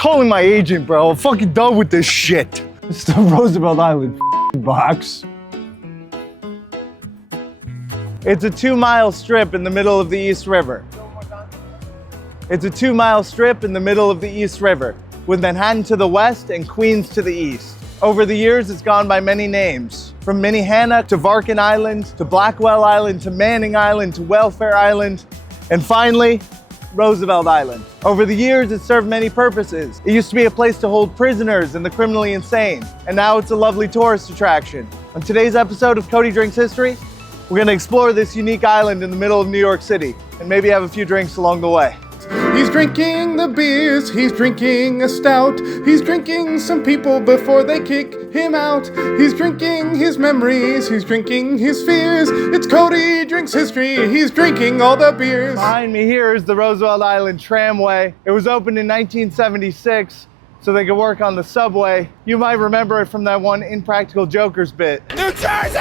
calling my agent, bro. I'm fucking done with this shit. It's the Roosevelt Island box. It's a 2-mile strip in the middle of the East River. It's a 2-mile strip in the middle of the East River, with Manhattan to the west and Queens to the east. Over the years, it's gone by many names. From Minnehanna to Varkin Island, to Blackwell Island, to Manning Island, to Welfare Island, and finally, Roosevelt Island. Over the years, it served many purposes. It used to be a place to hold prisoners and the criminally insane, and now it's a lovely tourist attraction. On today's episode of Cody Drinks History, we're gonna explore this unique island in the middle of New York City, and maybe have a few drinks along the way. He's drinking the beers, he's drinking a stout. He's drinking some people before they kick him out. He's drinking his memories, he's drinking his fears. It's Cody Drinks History, he's drinking all the beers. Behind me here is the Roosevelt Island Tramway. It was opened in 1976 so they could work on the subway. You might remember it from that one Impractical Jokers bit. New Jersey!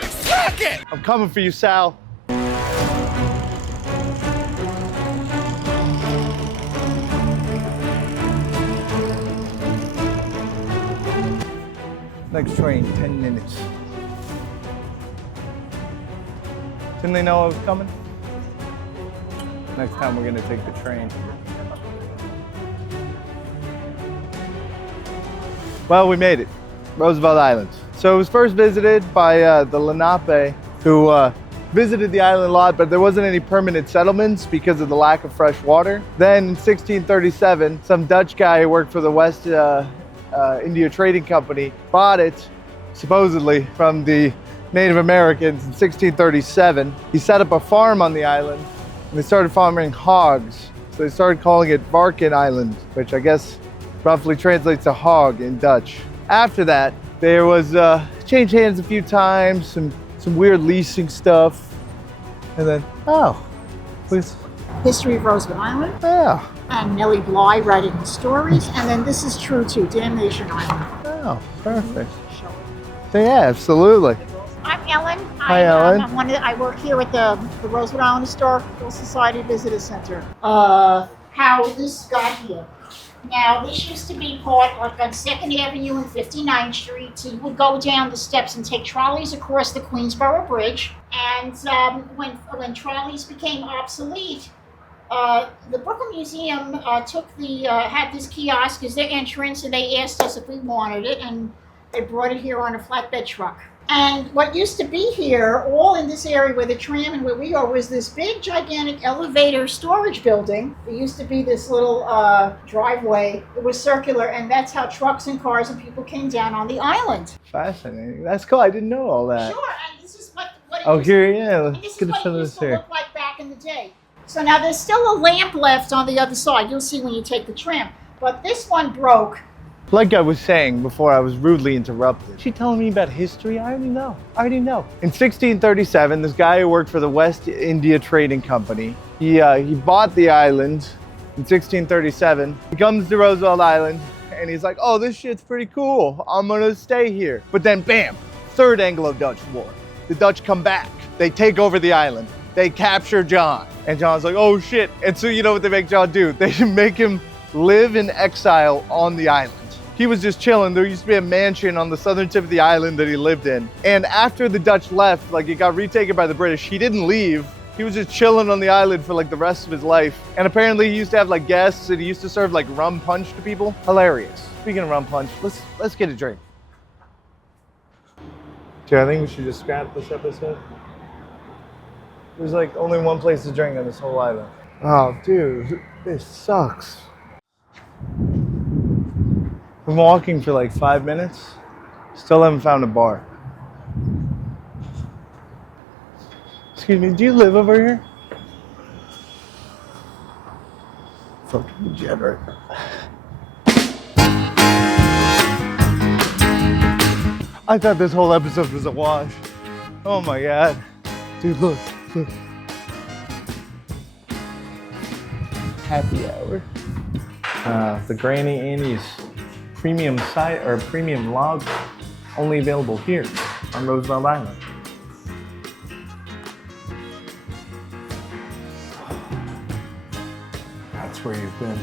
Suck it! I'm coming for you, Sal. Next train, 10 minutes. Didn't they know I was coming? Next time we're gonna take the train. Well, we made it. Roosevelt Island. So it was first visited by the Lenape, who visited the island a lot, but there wasn't any permanent settlements because of the lack of fresh water. Then in 1637, some Dutch guy who worked for the West India Trading Company bought it, supposedly, from the Native Americans in 1637. He set up a farm on the island, and they started farming hogs. So they started calling it Varkin Island, which I guess roughly translates to hog in Dutch. After that, there was changed hands a few times, some weird leasing stuff, and then, oh, please. History of Roosevelt Island. Yeah. And Nellie Bly writing the stories. And then this is true too, Damnation Island. Oh, perfect. Yeah, absolutely. I'm Ellen. Hi, Ellen. I work here at the Roosevelt Island Historical Society Visitor Center. How this got here. Now, this used to be part, like on 2nd Avenue and 59th Street. So you would go down the steps and take trolleys across the Queensboro Bridge. And when trolleys became obsolete, the Brooklyn Museum had this kiosk as their entrance, and they asked us if we wanted it, and they brought it here on a flatbed truck. And what used to be here, all in this area where the tram and where we are, was this big, gigantic elevator storage building. There used to be this little driveway. It was circular, and that's how trucks and cars and people came down on the island. Fascinating. That's cool. I didn't know all that. Sure, and this is what it Oh, used here, to, yeah. and Let's this get is a what shot it of used this to here. look like back in the day. So now there's still a lamp left on the other side. You'll see when you take the tram. But this one broke. Like I was saying before I was rudely interrupted. She telling me about history? I already know. In 1637, this guy who worked for the West India Trading Company, he bought the island in 1637. He comes to Roosevelt Island and he's like, oh, this shit's pretty cool. I'm gonna stay here. But then bam, Third Anglo-Dutch War. The Dutch come back. They take over the island. They capture John. And John's like, oh shit. And so you know what they make John do? They make him live in exile on the island. He was just chilling. There used to be a mansion on the southern tip of the island that he lived in. And after the Dutch left, like it got retaken by the British, he didn't leave. He was just chilling on the island for like the rest of his life. And apparently he used to have like guests and he used to serve like rum punch to people. Hilarious. Speaking of rum punch, let's get a drink. Dude, I think we should just scrap this episode. There's like only one place to drink on this whole island. Oh, dude, this sucks. Been walking for like 5 minutes. Still haven't found a bar. Excuse me, do you live over here? Fucking degenerate. I thought this whole episode was a wash. Oh my god. Dude, look. Happy hour. The Granny Annie's premium side or premium log, only available here on Roosevelt Island. That's where you've been.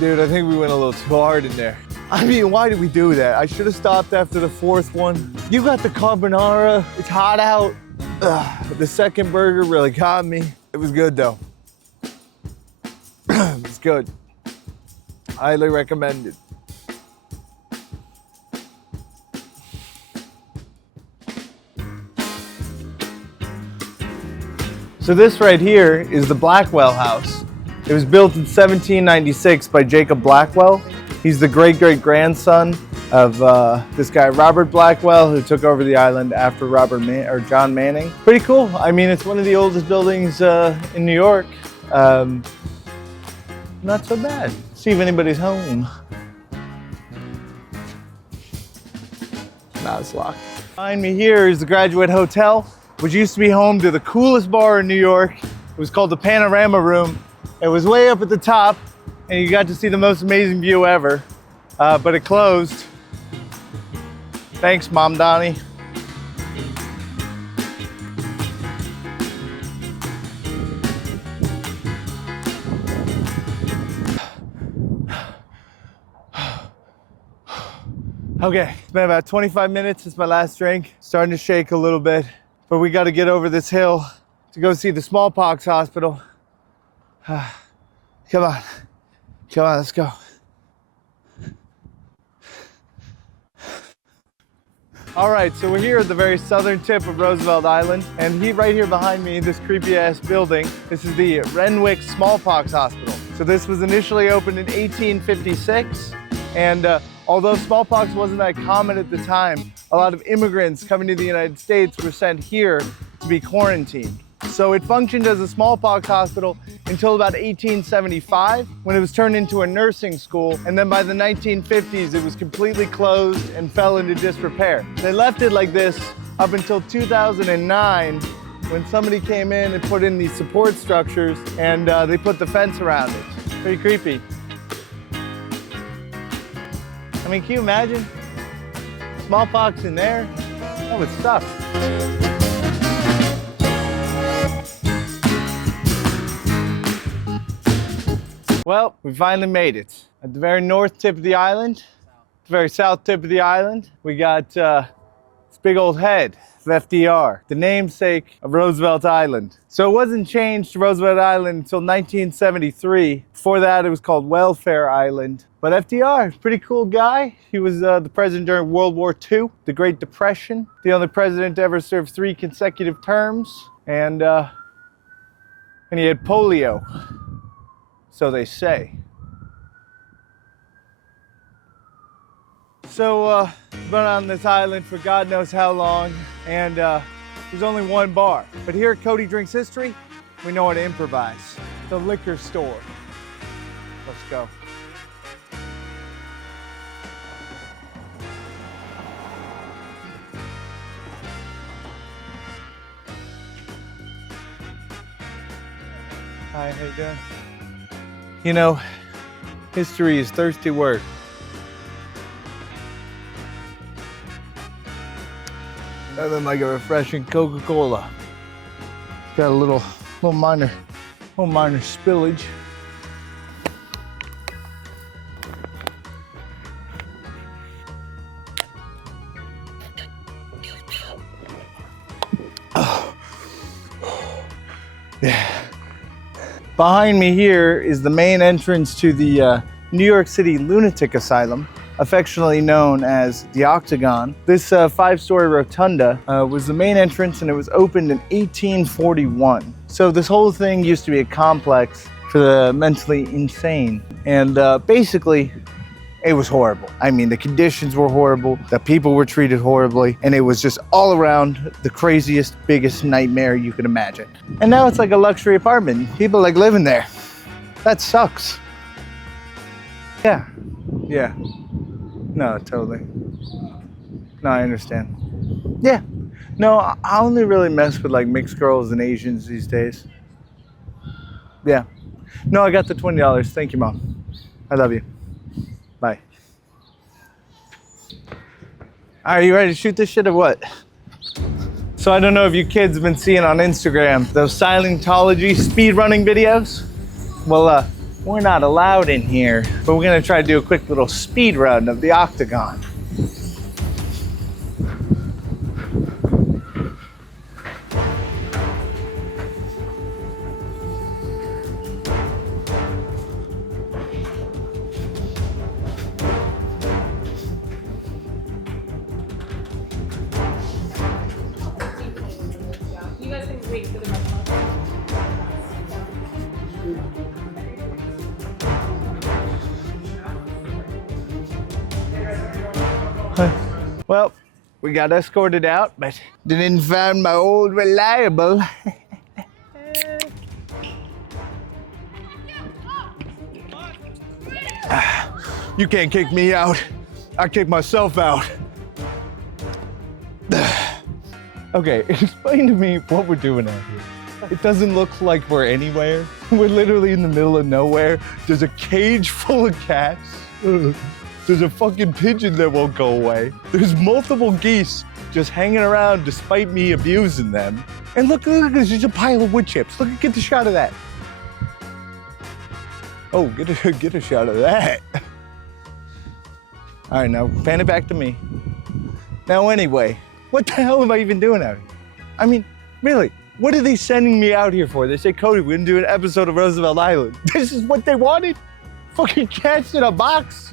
Dude, I think we went a little too hard in there. I mean, why did we do that? I should have stopped after the fourth one. You got the carbonara. It's hot out. The second burger really got me. It was good though. It's good. Highly recommended. So this right here is the Blackwell House. It was built in 1796 by Jacob Blackwell. He's the great-great-grandson of this guy, Robert Blackwell, who took over the island after John Manning. Pretty cool. I mean, it's one of the oldest buildings in New York. Not so bad. See if anybody's home. Nah, it's locked. Behind me here is the Graduate Hotel, which used to be home to the coolest bar in New York. It was called the Panorama Room. It was way up at the top, and you got to see the most amazing view ever, but it closed. Thanks, Mom Donnie. Okay, it's been about 25 minutes since my last drink. Starting to shake a little bit, but we got to get over this hill to go see the smallpox hospital. Come on, let's go. All right, so we're here at the very southern tip of Roosevelt Island, and right here behind me, this creepy ass building, this is the Renwick Smallpox Hospital. So this was initially opened in 1856, and although smallpox wasn't that common at the time, a lot of immigrants coming to the United States were sent here to be quarantined. So it functioned as a smallpox hospital until about 1875, when it was turned into a nursing school, and then by the 1950s it was completely closed and fell into disrepair. They left it like this up until 2009, when somebody came in and put in these support structures, and they put the fence around it. Pretty creepy. I mean, can you imagine? Smallpox in there? That would suck. Well, we finally made it. At the very north tip of the island, the very south tip of the island, we got this big old head of FDR, the namesake of Roosevelt Island. So it wasn't changed to Roosevelt Island until 1973. Before that, it was called Welfare Island. But FDR, pretty cool guy. He was the president during World War II, the Great Depression, the only president to ever serve 3 consecutive terms, and he had polio. So they say. So we've been on this island for God knows how long, and there's only one bar. But here at Cody Drinks History, we know how to improvise. The liquor store. Let's go. Hi, how you doing? You know, history is thirsty work. Nothing like a refreshing Coca-Cola. Got a little minor spillage. Oh. Yeah. Behind me here is the main entrance to the New York City Lunatic Asylum, affectionately known as the Octagon. This 5-story rotunda was the main entrance, and it was opened in 1841. So this whole thing used to be a complex for the mentally insane. And basically, it was horrible. I mean, the conditions were horrible, the people were treated horribly, and it was just all around the craziest, biggest nightmare you could imagine. And now it's like a luxury apartment. People like living there. That sucks. Yeah. No, totally. No, I understand. Yeah. No, I only really mess with like mixed girls and Asians these days. Yeah. No, I got the $20. Thank you, Mom. I love you. Bye. Are you ready to shoot this shit or what? So I don't know if you kids have been seeing on Instagram those Scientology speed running videos. Well, we're not allowed in here, but we're gonna try to do a quick little speed run of the Octagon. You guys can wait for the rest Well, we got escorted out, but didn't find my old reliable. You can't kick me out. I kick myself out. Okay, explain to me what we're doing out here. It doesn't look like we're anywhere. We're literally in the middle of nowhere. There's a cage full of cats. There's a fucking pigeon that won't go away. There's multiple geese just hanging around despite me abusing them. And look, there's just a pile of wood chips. Look, get the shot of that. Oh, get a shot of that. All right, now pan it back to me. Now anyway, what the hell am I even doing out here? I mean, really, what are they sending me out here for? They say, Cody, we're gonna do an episode of Roosevelt Island. This is what they wanted? Fucking cats in a box?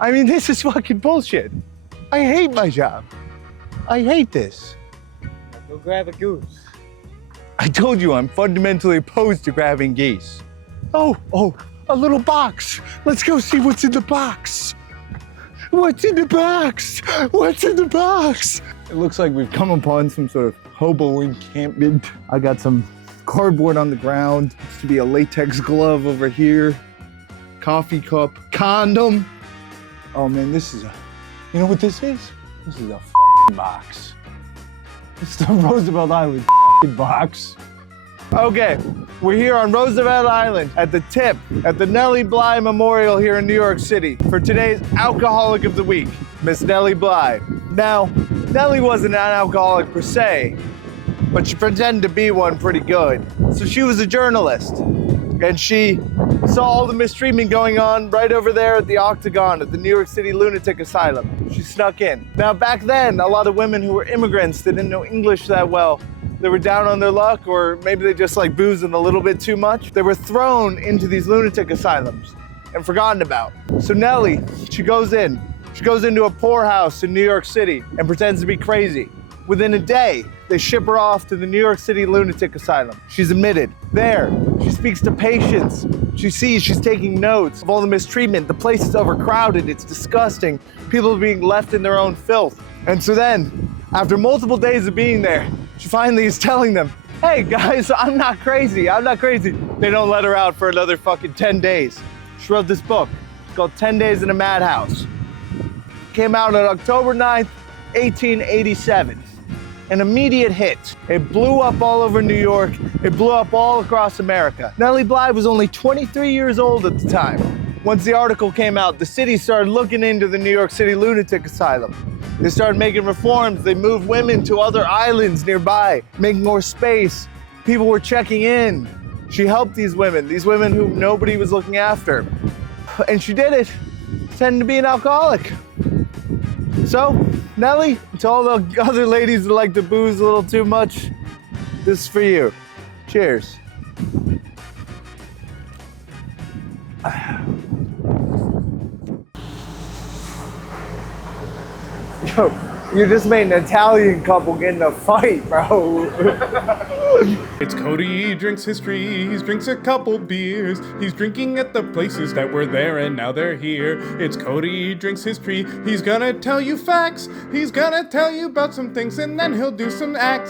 I mean, this is fucking bullshit. I hate my job. I hate this. Go grab a goose. I told you I'm fundamentally opposed to grabbing geese. Oh, a little box. Let's go see what's in the box. What's in the box? What's in the box? It looks like we've come upon some sort of hobo encampment. I got some cardboard on the ground. Looks to be a latex glove over here. Coffee cup, condom. Oh man, this is you know what this is? This is a f***ing box. It's the Roosevelt Island box. Okay, we're here on Roosevelt Island at the tip at the Nellie Bly Memorial here in New York City for today's Alcoholic of the Week, Miss Nellie Bly. Now, Nellie wasn't an alcoholic per se, but she pretended to be one pretty good. So she was a journalist, and she saw all the mistreatment going on right over there at the Octagon at the New York City Lunatic Asylum. She snuck in. Now back then, a lot of women who were immigrants that didn't know English that well, they were down on their luck, or maybe they just like boozing a little bit too much. They were thrown into these lunatic asylums and forgotten about. So Nellie, she goes into a poorhouse in New York City and pretends to be crazy. Within a day, they ship her off to the New York City Lunatic Asylum. She's admitted. There, she speaks to patients. She sees, she's taking notes of all the mistreatment. The place is overcrowded, it's disgusting. People are being left in their own filth. And so then, after multiple days of being there, she finally is telling them, hey guys, I'm not crazy. They don't let her out for another fucking 10 days. She wrote this book. It's called 10 Days in a Madhouse. Came out on October 9th, 1887. An immediate hit. It blew up all over New York. It blew up all across America. Nellie Bly was only 23 years old at the time. Once the article came out, the city started looking into the New York City Lunatic Asylum. They started making reforms. They moved women to other islands nearby, making more space. People were checking in. She helped these women who nobody was looking after. And she did it, pretending to be an alcoholic. So, Nellie, to all the other ladies that like to booze a little too much, this is for you. Cheers. Yo, you just made an Italian couple get in a fight, bro. It's Cody, he drinks history, he drinks a couple beers. He's drinking at the places that were there and now they're here. It's Cody, he drinks history, he's gonna tell you facts. He's gonna tell you about some things and then he'll do some acts.